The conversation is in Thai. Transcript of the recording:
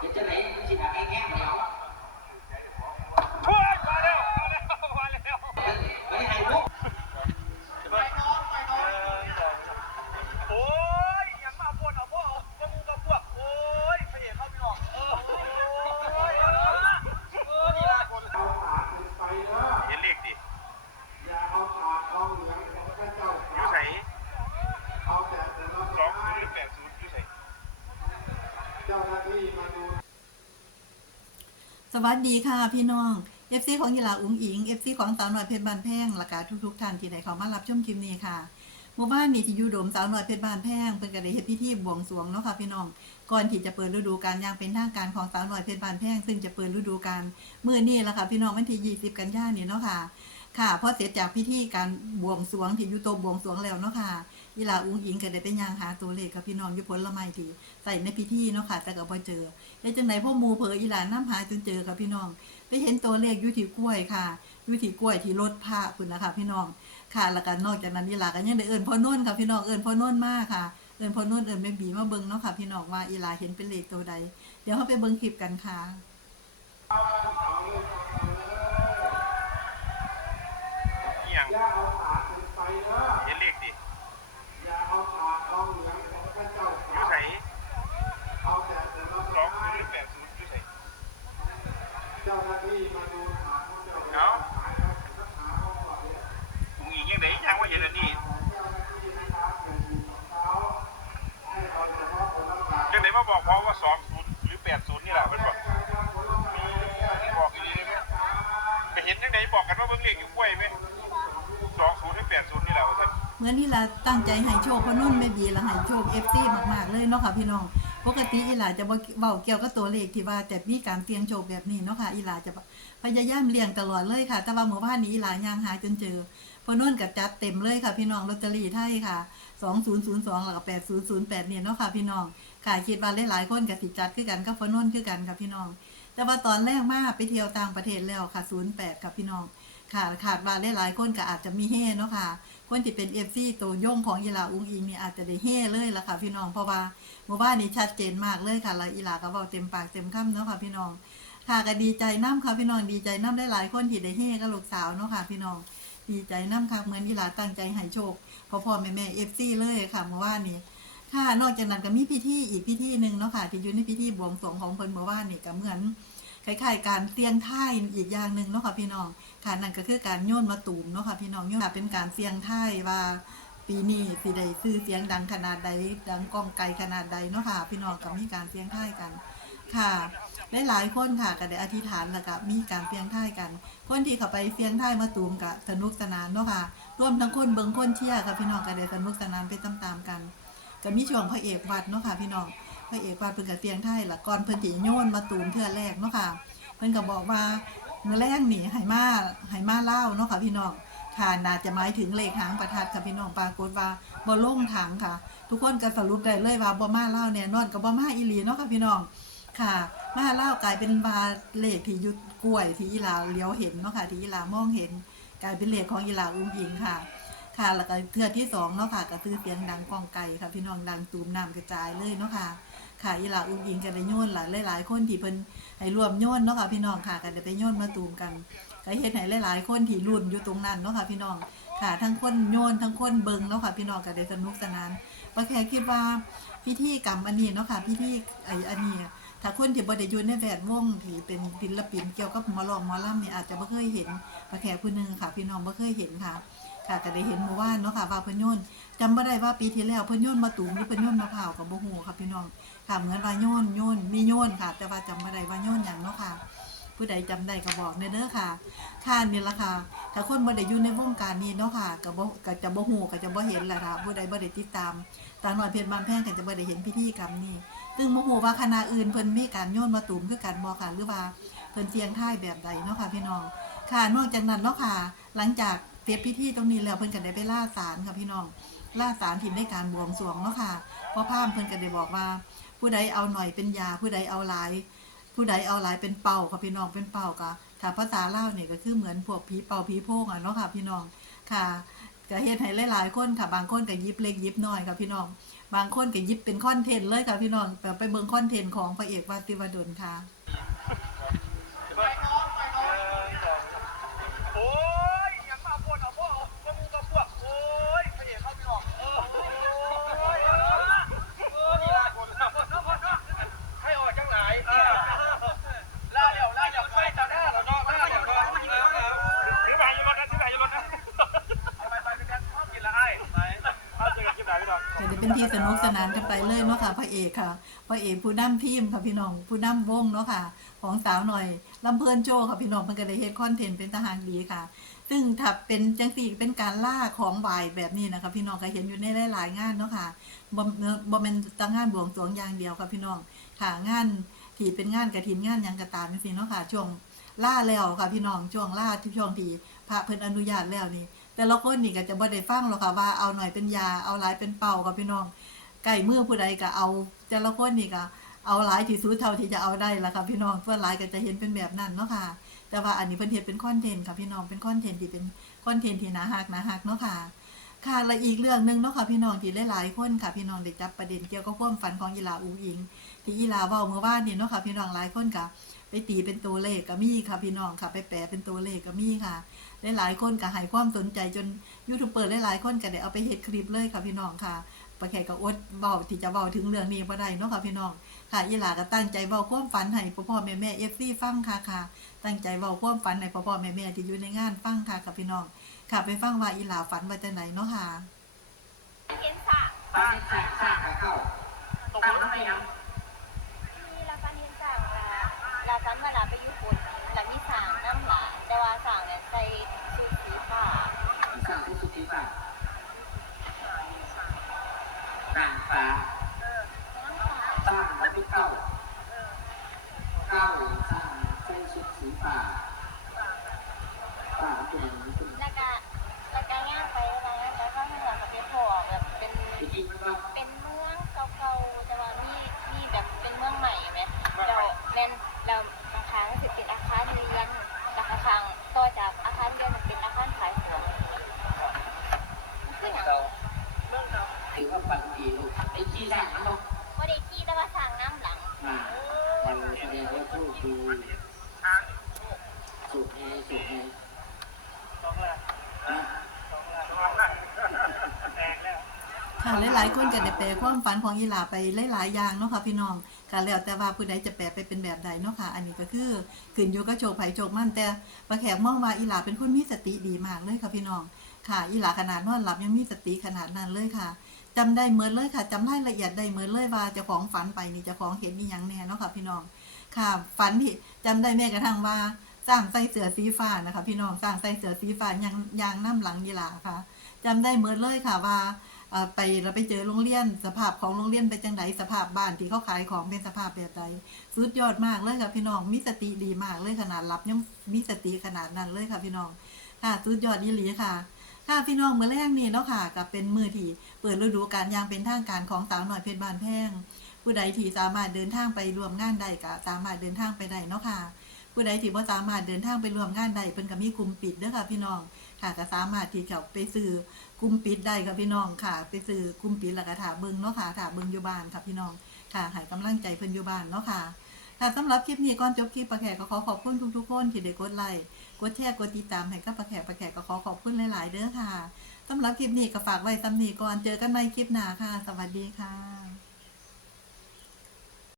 เดี๋ยวจะไหนสิหาแง่ๆมาแล้ว เฮ้ยมาแล้วมาแล้วมาแล้ว ไม่ได้ให้ลูก โอ้ยยังมาปวดเอาพวกเอาพวกมึงกับพวกโอ้ยเสียเข้าไปหรอกเออโอ้ยเออนี่ละคนเห็นเลขดิอยู่ไหนสองศูนย์แปดศูนย์อยู่ไหน ส วัสดีค่ะ พี่น้องเอฟซีของกีฬาอุ้งอิงเอฟซีของสาวหน่อยเพชรบานแพงและกาทุกๆท่านที่ได้เข้ามารับชมคลิปนี้ค่ะหมู่บ้านนี้ที่อยู่โดมสาวหน่อยเพชรบานแพงเป็นกระได้เฮ็ดพิธีบวงสรวงเนาะค่ะพี่น้องก่อนที่จะเปิดฤดูกาลอย่างเป็นทางการของสาวหน่อยเพชรบานแพงซึ่งจะเปิดฤดูกาลเมื่อนี้ละค่ะพี่น้องวันที่20กันยายนนี้เนาะค่ะ ค่ะพอเสร็จจากพิธีการบวงสรวงที่อยู่โตบวงสรวงแล้วเนาะค่ะ อีหลาอุ้งอิงก็ได้ไปย่างหาตัวเลขกับพี่น้องอยู่ผละไม้ที่ใส่ในพิธีเนาะค่ะ แต่ก็บ่เจอแล้วจังไดพวกมูเผออีหลานนํหาจนเจอค่ะพี่น้องไปเห็นตัวเลขอยู่ที่กล้วยค่ะอยู่ที่กล้วยที่รถพระพุ่นะคะพี่น้องค่ะแล้วก็นอกจากนั้นอีหลาก็ยังได้เอิ้นพ่อนุ่นค่ะพี่น้องเอิ้นพ่อนุ่นมากค่ะเอิ้นพ่อนุ่นเอิ้นแม่บีมาเบิ่งเนาะค่ะ พี่น้องว่าอีหลาเห็นเป็นเลขตัวใด เดี๋ยวเราไปเบิ่งคลิปกันค่ะนี่ยังเห็นเลขดิ องเหลือง ว่าท่านเหมือนที่เราตั้งใจให้โชคเพราะนุ่นไม่บีล้วให้โชคเอฟซีมากๆเลยเนาะค่ะพี่น้องปกติอีหลาจะเว้าเกี่ยวกับตัวเลขที่ว่าแต่มีการเสี่ยงโชคแบบนี้เนาะค่ะอีหลาจะพยายามเลี่ยงตลอดเลยค่ะ แต่ว่าเมื่อวานนี้อีหลายางหาจนเจอเพราะนุ่นก็จัดเต็มเลยค่ะพี่น้องลอตเตอรี่ไทยค่ะ2002แล้วก็8008เนี่ยเนาะค่ะพี่น้องค่ะคิดว่าหลายๆคนก็สิจัดคือกันกับพนุ่นคือกันค่ะพี่น้อง แต่ว่าตอนแรกมาไปเที่ยวต่างประเทศแล้วค่ะ08ค่ะพี่น้อง ค่ะขาดว่าหลายๆคนก็อาจจะมีเฮ่เนาะค่ะ คนที่เป็นเอฟซีตัวย่งของอีลาอุ้งอิงนี่อาจจะได้เฮ่เลยล่ะค่ะ พี่น้องเพราะว่าเมื่อวานนี้ชัดเจนมากเลยค่ะแล้วอีลาก็เว้าเต็มปากเต็มคำเนาะค่ะพี่น้อง ค่ะก็ดีใจน้ำค่ะพี่น้องดีใจน้ำได้หลายคนที่ได้เฮ่กับลูกสาวเนาะค่ะ พี่น้อง ดีใจน้ำค่ะเหมือนอีลาตั้งใจให้โชคพ่อพ่อแม่แม่เอฟซีเลยค่ะเมื่อวานนี้ค่ะนอกจากนั้นก็มีพิธีอีกพิธีหนึ่งเนาะค่ะที่อยู่ในพิธีบวงสรวงของเพิ่นเมื่อวานนี่ก็เหมือน คล้ายๆการเสี่ยงทายอีกอย่างหนึ่งเนาะค่ะพี่น้องค่ะนั่นก็คือการโยนมาตูมเนาะค่ะพี่น้องโยนเป็นการเสี่ยงทายว่าปีนี้สิได้ซื้อเสียงดังขนาดใดดังกองไกลขนาดใดเนาะค่ะ พี่น้องก็มีการเสี่ยงทายกันค่ะได้หลายๆคนค่ะก็ได้อธิษฐานแล้วก็มีการเสียงทายกัน คนที่เข้าไปเสียงทายมาตูมก็สนุกสนานเนาะค่ะรวมทั้งคนเบิงคนเชียร์ค่ะพี่น้องก็ได้สนุกสนานไปตามๆกันก็มีช่วงพระเอกวัดเนาะค่ะพี่น้อง พระเอกวัดเพิ่นก็เสียงไทยละก่อนเพิ่นสิโยนมาตูมเทื่อแรกเนาะค่ะ เพิ่นก็บอกว่าเมื้อแรกหนี่ให้มาให้มาเล่าเนาะค่ะพี่น้องค่ะน่าจะหมายถึงเลขหางประทัดค่ะพี่น้องปรากฏว่าบ่ลงถังค่ะ ทุกคนก็สรุปได้เลยว่าบ่มาเล่าวแน่นอนก็บ่มาอีหลีเนาะค่ะพี่น้องค่ะ มาเล่ากลายเป็นบาเลขที่ยุดกล้วยที่อีหลาเลี้ยวเห็นเนาะค่ะที่อีหลามองเห็น กลายเป็นเลขของอีหลาอุ้งอิงค่ะ ค่ะแล้วก็เทือที่สองเนาะค่ะก็คือเสียงดังกองไก่ค่ะพี่น้องดังตูมน้ำกระจายเลยเนาะค่ะ ค่ะอีหลาอุ้งอิงกันได้โยนหลายหลายคนที่เพิ่นให้รวมโยนเนาะค่ะพี่น้องค่ะกันได้ไปโยนมาตูมกันก็เฮ็ดให้หลายๆคนที่รุ่นอยู่ตรงนั้นเนาะค่ะพี่น้องค่ะทั้งคนโยนทั้งคนเบิงเนาะค่ะพี่น้องก็ได้สนุกสนานก็แค่คิดว่าพิธีกรรมอันนี้เนาะค่ะพิธีไอ้อันนี้ถ้าคนที่บ่ได้อยู่ในแวดวงที่เป็นศิลปินเกี่ยวกับหมอร้องหมอลำเนี่ยอาจจะบ่เคยเห็นก็แค่ผู้หนึงค่ะ พี่น้องบ่เคยเห็นค่ะค่ะก็ได้เห็นเมื่อวานเนาะค่ะว่าเพิ่นโยน จำบ่ได้ว่าปีที่แล้วเพิ่นโยนมาตูมหรือเพิ่นโยนมะพร้าวก็บ่ฮู้ค่ะพี่น้องค่ะเหมือนว่าโยนโยนมีโยนค่ะ แต่ว่าจำบ่ได้ว่าโยนหยังเนาะค่ะ ผู้ใดจำได้ก็บอกเด้อค่ะค่ะนี่ละค่ะถ้าคนบ่ได้อยู่ในวงการนี้เนาะค่ะก็บ่ก็จะบ่ฮู้ก็จะบ่เห็นแหละค่ะผู้ใดบ่ได้ติดตามตางน้อยเพชรบางแพงก็จะบ่ได้เห็นพิธีกรรมนี้ซึ่งบ่ฮู้ว่าคณะอื่นเพิ่นมีการโยนมาตูมคือกันบ่ค่ะหรือว่าเพิ่นเสียงทายแบบใดเนาะค่ะพี่น้องค่ะนอกจากนั้นเนาะค่ะ หลังจากเสร็จพิธีตรงนี้แล้วเพิ่นก็ได้ไปล่าศาลค่ะพี่น้อง ล่าศาลที่ได้การบวงสรวงเนาะค่ะเพราะพามเพิ่นก็ได้บอกว่า ผู้ใดเอาหน่อยเป็นยาผู้ใดเอาหลาย ผู้ใดเอาหลายเป็นเป่าค่ะพี่น้องเป็นเป่าก็ถ้าภาษาเล่าเนี่ยก็คือเหมือนพวกผีเป่าผีโพงอะเนาะค่ะ พี่น้องค่ะก็เฮ็ดให้หลายๆคนค่ะ บางคนก็ยิบเล็กยิบน้อยค่ะพี่น้อง บางคนก็ยิบเป็นคอนเทนต์เลยค่ะพี่น้องไปเบิ่งคอนเทนต์ของพระเอกวาติวดลค่ะ ไปน้องไปน้องโอ้ยยังมาพ่นเอาพ่อเอาพวกมึงกับพวกโอ้ยพระเอกเข้าพี่น้องเออโอ้ยเออเออนี่ละคนนะคนนะคนนะให้ออกจังไหนเออล่าเดี๋ยวล่าเดี๋ยวไปต่อหน้าเราเนาะล่าเดี๋ยวเนาะถือไปอยู่รถนะถือไปอยู่รถนะเอาไปไปไปกันชอบกินละไอ้ไปเอาเจอกันคลิปไหนพี่น้อง ก็จะเป็น ที่สนุกสนานกันไปเลยเนาะค่ะพระเอกค่ะพระเอกผู้นำทีมค่ะพี่น้องผู้นำวงเนาะค่ะ ของสาวหน่อยลำเพลินโจค่ะพี่น้องมันก็ได้เฮ็ดคอนเทนต์เป็นทหารดีค่ะ ซึ่งถ้าเป็นจังสี่เป็นการล่าของบายแบบนี้นะคะพี่น้องก็เห็นอยู่ในหลายๆงานเนาะค่ะบ่บ่แม่นตั้งงานบวงสรวงอย่างเดียวค่ะพี่น้องค่ะงานที่เป็นงานกระถินงานยังกระตามจังซี่เนาะค่ะช่วงล่าแล้วค่ะพี่น้องช่วงล่าที่ช่วงที่พระเพิ่นอนุญาตแล้วนี่ แต่ละคนนี่ก็จะบ่ได้ฟังหรอกค่ะว่าเอาหน่อยเป็นยาเอาหลายเป็นเป่าค่ะพี่น้องใกล้มือผู้ใดก็เอา แต่ละคนนี่ก็เอาหลายที่สุดเท่าที่จะเอาได้ละค่ะพี่น้องเพื่อหลายก็จะเห็นเป็นแบบนั้นเนาะค่ะ แต่ว่าอันนี้เพิ่นเฮ็ดเป็นคอนเทนต์ค่ะพี่น้องเป็นคอนเทนต์ที่เป็นคอนเทนต์ที่น่าฮักน่าฮักเนาะค่ะค่ะและอีกเรื่องหนึ่งเนาะค่ะพี่น้องที่หลายๆคนค่ะพี่น้องได้จับประเด็นเกี่ยวกับความฝันของอีลาอูอิง ที่อีลาเว้าเมื่อวานนี่เนาะค่ะพี่น้องหลายคนก็ไปตีเป็นตัวเลขก็มีค่ะพี่น้องค่ะ ไปแปลเป็นตัวเลขก็มีค่ะ หลายๆคนก็ให้ความสนใจจนยูทูบเบอร์หลายๆคนก็ได้เอาไปเฮ็ดคลิปเลยค่ะพี่น้องค่ะปะแขกก็อดเว้าที่จะเว้าถึงเรื่องนี้บ่ได้เนาะค่ะพี่น้องค่ะอีหลาก็ตั้งใจเว้าความฝันให้พ่อพ่อแม่แม่ FC ฟังค่ะค่ะ ตั้งใจเว้าความฝันให้พ่อพ่อแม่แม่ที่อยู่ในงานฟังค่ะค่ะพี่น้องค่ะไปฟังว่าอีหลาฝันว่าจังไหนเนาะค่ะเห็นสระบ้านสร้างสร้างขาเข้าตกตั้ลงงทำไมยัง มีลาฟันเห็นสระละลาฟันมาลาไปญี่ปุ่นหลังนี้สางน้ำหลาแต่ว่าสางเนี่ยใส่ชุดสีฟ้า สร้างที่สุดที่ฟ้าต่างฟ้า น้ำฟ้า สร้างแล้วก็เก้าเก้าสร้างใช้ สุดสีฟ้าฟ้าตัวนี้เป็นแล้วก็แล้วก็ย่างไปแล้วก็แล้วก็เหนือกับเป็นพอแบบเป็นจริงๆมันว่าเป็นเมืองเก่าๆแต่ว่ามีมีแบบเป็นเมืองใหม่ไหมเราแม่นเราบางครั้งสิเป็นอาคารเรียนแต่บางครั้งต่อจากอาคารเรียนมันเป็นอาคารขายของคืออย่าง ถือว่าปันดีลูกไอ้ที่สร้างมันต้อง ว่าได้ที่แต่ว่าสร้างน้ำหลัง มามันแสดงว่าโชคดีสุดแน่สุดแน่ สองล้าน อะ สองล้านสองล้านแตกแล้ว ค่ะ หลายคนก็ได้แปลความฝันของอีหลาไปหลายๆอย่างเนาะค่ะพี่น้องค่ะแล้วแต่ว่าผู้ใดจะแปลไปเป็นแบบใดเนาะค่ะ อันนี้ก็คือขึ้นอยู่กับโชคไผโชคมันแต่ปลาแขกมองว่าอีหลาเป็นคนมีสติดีมากเลยค่ะพี่น้องค่ะอีหลาขนาดนอนหลับยังมีสติขนาดนั้นเลยค่ะจำได้เหมือนเลยค่ะจำรายละเอียดได้เหมือนเลยว่าจ้าของฝันไปนี่จ้าของเห็นนี่ยังแน่เนาะค่ะพี่น้องค่ะฝันที่จำได้แม้กระทั่งว่าสร้างใส่เสือสีฟ้านะคะ พี่น้องสร้างใส่เสือสีฟ้ายางยางน้ำหลังยีหลาค่ะจำได้เหมือนเลยค่ะว่า ไปเราไปเจอโรงเรียนสภาพของโรงเรียนเป็นจังไดสภาพบ้านที่เขาขายของเป็นสภาพแบบใดสุดยอดมากเลยค่ะพี่น้องมีสติดีมากเลยขนาดรับยังมีสติขนาดนั้นเลยค่ะพี่น้องค่ะสุดยอดยี่หลีค่ะค่ะพี่น้องเมื่อแรกนี่เนาะค่ะกับเป็นมือที่เปิดฤดูกาลยางเป็นทางการของสาวหน่อยเพชรบานแพงผู้ใดที่สามารถเดินทางไปรวมงานใดก็สามารถเดินทางไปได้เนาะค่ะ ผู้ใดที่บ่สามารถเดินทางไปรวมงานใดเพิ่นก็มีกลุ่มปิดเด้อค่ะพี่น้องค่ะก็สามารถที่จะไปซื้อกลุ่มปิดได้ค่ะพี่น้องค่ะ ไปซื้อกลุ่มปิดแล้วก็ถาเบิ่งเนาะค่ะถาเบิ่งอยู่บ้านค่ะพี่น้องค่ะให้กำลังใจเพิ่นอยู่บ้านเนาะค่ะค่ะสำหรับคลิปนี้ก่อนจบคลิปประแขกก็ขอขอบคุณทุกๆคนที่ได้กดไลค์กดแชร์กดติดตามให้กับประแขกประแขกก็ขอขอบคุณหลาย ๆ เด้อค่ะสำหรับคลิปนี้ก็ฝากไว้สำนีก่อนเจอกันในคลิปหน้าค่ะ สวัสดีค่ะ